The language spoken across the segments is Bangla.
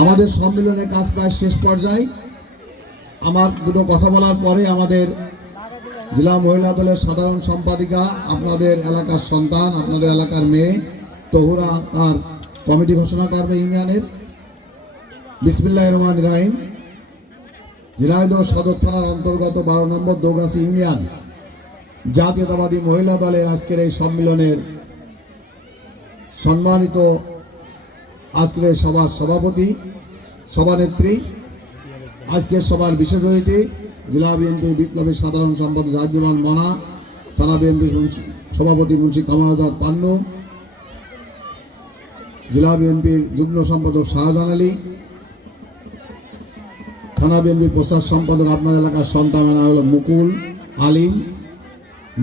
আমাদের সম্মেলনের কাজ প্রায় শেষ পর্যায়ে। আমার দুটো কথা বলার পরে আমাদের জেলা মহিলা দলের সাধারণ সম্পাদিকা, আপনাদের এলাকার সন্তান, আপনাদের এলাকার মেয়ে তহুরা তার কমিটি ঘোষণা করবে ইউনিয়নের। বিসমিল্লাহির রহমানির রহিম। ঝিনাইদহ সদর থানার অন্তর্গত 12 নম্বর দৌগাছি ইউনিয়ন জাতীয়তাবাদী মহিলা দলের আজকের এই সম্মেলনের সম্মানিত আজকের সভার সভাপতি, সভানেত্রী, আজকের সভার বিশেষ অতিথি জেলা বিএনপি বিপ্লবী সাধারণ সম্পাদক জাহিদুজ্জামান মনা, থানা বিএনপি সভাপতি মুন্সি কামাল আজাদ পান্নু, জেলা বিএনপির যুগ্ম সম্পাদক শাহজাহান আলী, থানা বিএনপির প্রচার সম্পাদক আপনাদের এলাকার সন্তান হল মুকুল আলিম,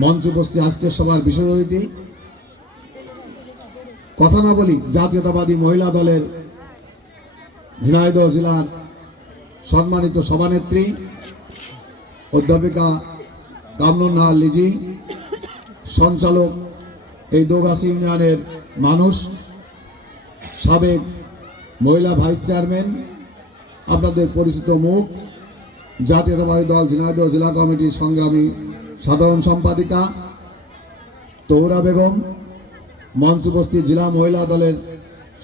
মঞ্চ উপস্থিত আজকের সভার বিশেষ অতিথি, কথা না বলি জাতীয়তাবাদী মহিলা দলের ঝিনাইদহ জেলার সম্মানিত সভানেত্রী অধ্যাপিকা কামরুন নাহার লিজি, সঞ্চালক এই দৌগাছি ইউনিয়নের মানুষ, সাবেক মহিলা ভাইস চেয়ারম্যান, আপনাদের পরিচিত মুখ, জাতীয়তাবাদী দল ঝিনাইদহ জেলা কমিটির সংগ্রামী সাধারণ সম্পাদিকা তহুরা বেগম, মঞ্চ উপস্থিত জেলা মহিলা দলের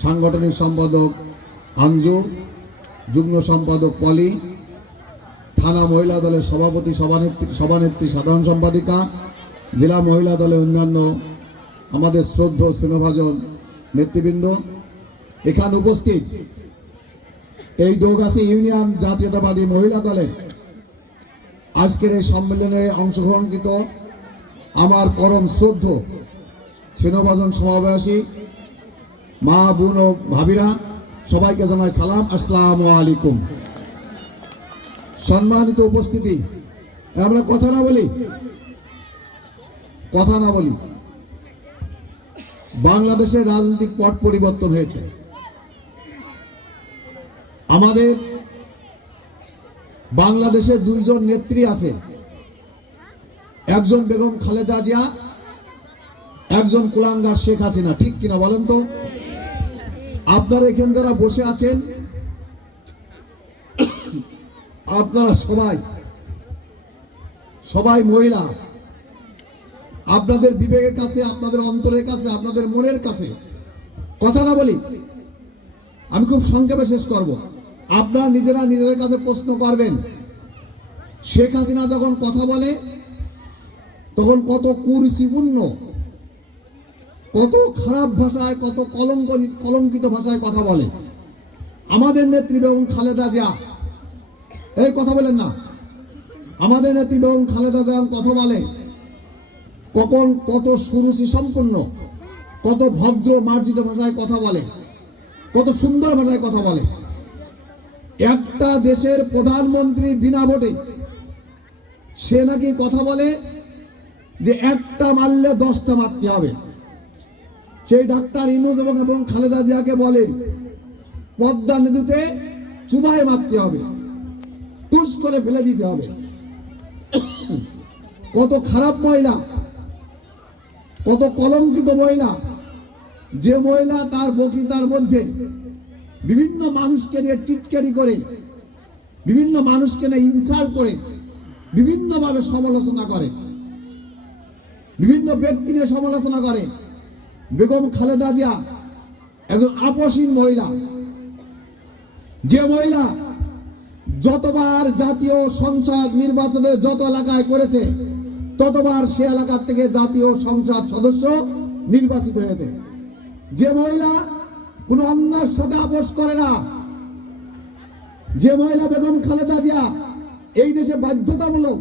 সাংগঠনিক সম্পাদক আঞ্জু, যুগ্ম সম্পাদক পলি, থানা মহিলা দলের সভাপতি, সভানেত্রী সাধারণ সম্পাদিকা, জেলা মহিলা দলের অন্যান্য আমাদের শ্রদ্ধেয় স্নেহভাজন নেতৃবৃন্দ, এখানে উপস্থিত এই দৌগাছি ইউনিয়ন জাতীয়তাবাদী মহিলা দলের আজকের এই সম্মেলনে অংশগ্রহণকৃত আমার পরম শ্রদ্ধ স্নেহভাজন সমাবেশী মা, বোন ও ভাবিরা, সবাইকে জানাই সালাম, আসসালামু আলাইকুম। সম্মানিত উপস্থিতি, আমরা কথা না বলি বাংলাদেশের রাজনৈতিক পট পরিবর্তন হয়েছে। আমাদের বাংলাদেশে দুইজন নেত্রী আছে, একজন বেগম খালেদা জিয়া, একজন কুলাঙ্গার শেখ হাসিনা। ঠিক কিনা বলেন তো? আপনারা এখানে যারা বসে আছেন, আপনারা সবাই মহিলা। আপনাদের বিবেকের কাছে, আপনাদের অন্তরের কাছে, আপনাদের মনের কাছে কথা না বলি, আমি খুব সংক্ষেপে শেষ করব। আপনারা নিজেদের কাছে প্রশ্ন করবেন, শেখ হাসিনা যখন কথা বলে তখন কত কুরুচিপূর্ণ, কত খারাপ ভাষায়, কত কলঙ্কিত ভাষায় কথা বলে। আমাদের নেত্রী বেগম খালেদা জিয়া, এই কথা বলেন না, আমাদের নেত্রী বেগম খালেদা জিয়া কথা বলে কখন কত সুরুচি সম্পন্ন, কত ভদ্র মার্জিত ভাষায় কথা বলে, কত সুন্দর ভাষায় কথা বলে। একটা দেশের প্রধানমন্ত্রী বিনা ভোটে সে নাকি কথা বলে যে একটা মারলে 10টা মারতে হবে। সেই ডাক্তার ইউনূস এবং খালেদা জিয়াকে বলে পদ্মা নদীতে চুবাই মারতে হবে, টুস করে ফেলে দিতে হবে। কত খারাপ মহিলা, কত কলঙ্কিত মহিলা, যে মহিলা তার বক্তৃতার মধ্যে বিভিন্ন মানুষকে নিয়ে টিটকারি করে, বিভিন্ন মানুষকে নিয়ে ইনসাল্ট করে, বিভিন্নভাবে সমালোচনা করে, বিভিন্ন ব্যক্তি নিয়ে সমালোচনা করে। বেগম খালেদা জিয়া একজন আপসীন মহিলা, যে মহিলা যতবার জাতীয় সংসদ নির্বাচনে যত এলাকায় করেছে ততবার সে এলাকার থেকে জাতীয় সংসদ সদস্য নির্বাচিত হয়েছে। যে মহিলা কোনো অন্যায়ের সাথে আপোষ করে না, যে মহিলা বেগম খালেদা জিয়া এই দেশে বাধ্যতামূলক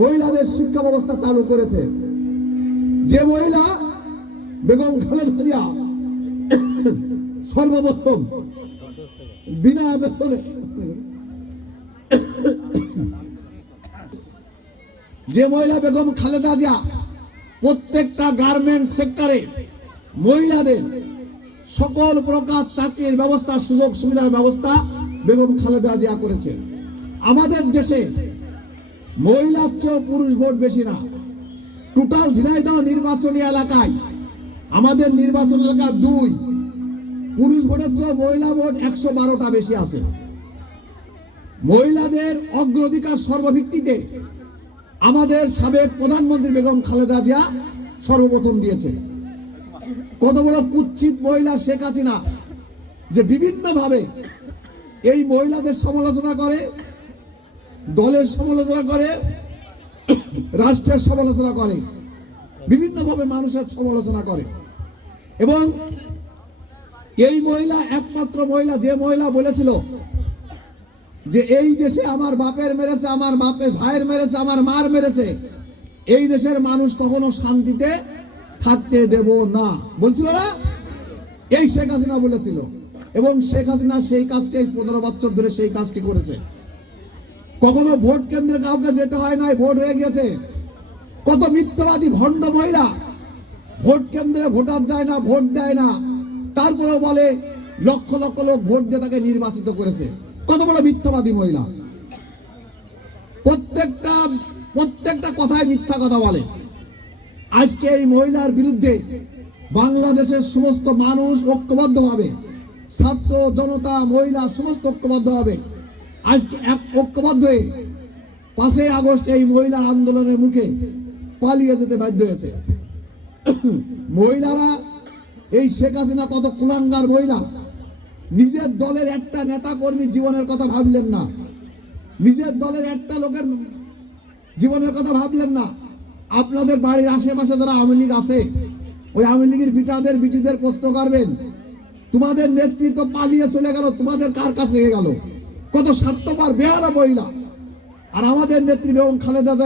মহিলাদের শিক্ষা ব্যবস্থা চালু করেছে, যে মহিলা বেগম খালেদা জিয়া সর্বপ্রথম বিনা বেতনে, যে মহিলা বেগম খালেদা জিয়া প্রত্যেকটা গার্মেন্টস সেক্টরে মহিলাদের সকল প্রকার চাকরির ব্যবস্থা, সুযোগ সুবিধার ব্যবস্থা বেগম খালেদা জিয়া করেছেন। আমাদের দেশে মহিলার চেয়েও পুরুষ ভোট বেশি না। টোটাল ঝিনাইদহ নির্বাচনী এলাকায় আমাদের নির্বাচন এলাকা 2, পুরুষ ভোটের চেয়ে মহিলা ভোট 112টা বেশি আছে। মহিলাদের অগ্রাধিকার সর্বভিত্তিতে আমাদের সাবেক প্রধানমন্ত্রী বেগম খালেদা জিয়া সর্বপ্রথম দিয়েছে। কত বড় কুৎসিত মহিলা শেখ হাসিনা যে বিভিন্নভাবে এই মহিলাদের সমালোচনা করে, দলের সমালোচনা করে, রাষ্ট্রের সমালোচনা করে, বিভিন্নভাবে মানুষের সমালোচনা করে। এবং এই মহিলা একমাত্র মহিলা যে মহিলা বলেছিল যে এই দেশে আমার বাপের মেরেছে, আমার বাপের ভাইয়ের মেরেছে, আমার মার মেরেছে, এই দেশের মানুষ কখনো শান্তিতে থাকতে দেব না, বলছিল না? এই শেখ হাসিনা বলেছিল। এবং শেখ হাসিনা সেই কাজটি 15 বছর ধরে সেই কাজটি করেছে। কখনো ভোট কেন্দ্রে কাউকে যেতে হয় নাই, ভোট হয়ে গেছে। কত মিথ্যাবাদী ভণ্ড মহিলা ভোট কেন্দ্রে ভোটার যায় না, ভোট দেয় না, তারপরেও বলে লক্ষ লক্ষ লোক ভোট দিয়ে তাকে নির্বাচিত করেছে। কত বড় মিথ্যাবাদী মহিলা! প্রত্যেকটা কথায় মিথ্যা কথা বলে। আজকে এই মহিলার বিরুদ্ধে বাংলাদেশের সমস্ত মানুষ ঐক্যবদ্ধভাবে, ছাত্র জনতা মহিলা সমস্ত ঐক্যবদ্ধভাবে আজকে এক ঐক্যবদ্ধ হয়ে 5ই আগস্ট এই মহিলা আন্দোলনের মুখে পালিয়ে যেতে বাধ্য হয়েছে। মহিলারা এই শেখ হাসিনা কত কুলাঙ্গার মহিলা, নিজের দলের একটা নেতা কর্মী জীবনের কথা ভাবলেন না, নিজের দলের একটা লোকের জীবনের কথা ভাবলেন না। আপনাদের বাড়ির আশেপাশে যারা আওয়ামী লীগ আছে, ওই আওয়ামী লীগের বিটিদের প্রশ্ন করবেন, তোমাদের নেতৃত্ব পালিয়ে চলে গেল, তোমাদের কার কাছে রেখে গেল? কত স্বার্থপর বেহারা মহিলা। আর আমাদের নেত্রী বেগম খালেদা জিয়া